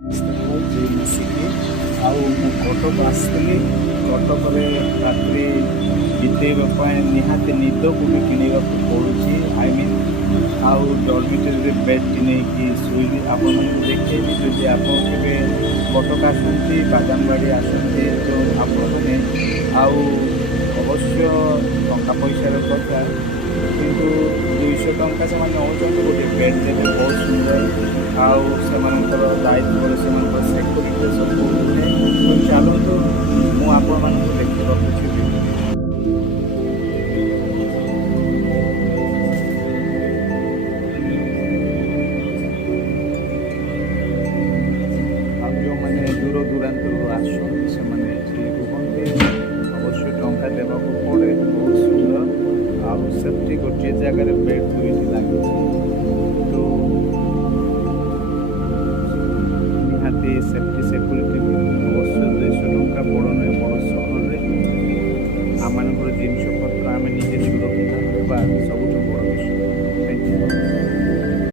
ଯେ ମିଶିକି ଆଉ ମୁଁ କଟକ ଆସିଥିଲି। କଟକରେ ରାତ୍ରି ବିତେଇବା ପାଇଁ ନିହାତି ନିଦକୁ ବି କିଣିବାକୁ ପଡ଼ୁଛି। ଆଇ ମିନ୍ ଆଉ ଡର୍ମିଟେରୀରେ ବେଡ଼୍ଟି ନେଇକି ଶୋଇଲି। ଆପଣମାନଙ୍କୁ ଦେଖେଇବି ଯଦି ଆପଣ କେବେ କଟକ ଆସନ୍ତି, ବାଦାମବାଡ଼ି ଆସନ୍ତି ତ ଆପଣମାନେ ଆଉ ଅବଶ୍ୟ ଟଙ୍କା ପଇସାର କଥା, କିନ୍ତୁ 200 ଟଙ୍କା ସେମାନେ ନେଉଛନ୍ତି, ଗୋଟେ ବେଡ଼୍ ଦେବେ ବହୁତ ସୁନ୍ଦର ଆଉ ସେମାନଙ୍କର ଦାୟିତ୍ୱରେ ସେମାନଙ୍କର ସିକ୍ୟୁରିଟିରେ ସବୁ ରୁହେ। ତ ଚାଲନ୍ତୁ ମୁଁ ଆପଣମାନଙ୍କୁ ଦେଖିବାକୁ ଯିବି। ଆଉ ଯେଉଁମାନେ ଦୂର ଦୂରାନ୍ତରରୁ ଆସୁଛନ୍ତି ସେମାନେ ଏଠି ରୁହନ୍ତି। ଅବଶ୍ୟ ଟଙ୍କା ଦେବାକୁ ପଡ଼େ। ବହୁତ ସୁନ୍ଦର ଆଉ ସେଫ୍ଟି ଗୋଟିଏ ଜାଗାରେ ବେଡ଼୍ ଦୁଇଟି ଲାଗିଛି। ତ ନିହାତି ସେଫ୍ଟି ସିକ୍ୟୁରିଟି ଅବଶ୍ୟ 200 ଟଙ୍କା ବଡ଼ ନୁହେଁ। ବଡ଼ ସହରରେ ଆମମାନଙ୍କର ଜିନିଷପତ୍ର ଆମେ ନିଜେ ସୁରକ୍ଷିତ ହେବା ସବୁ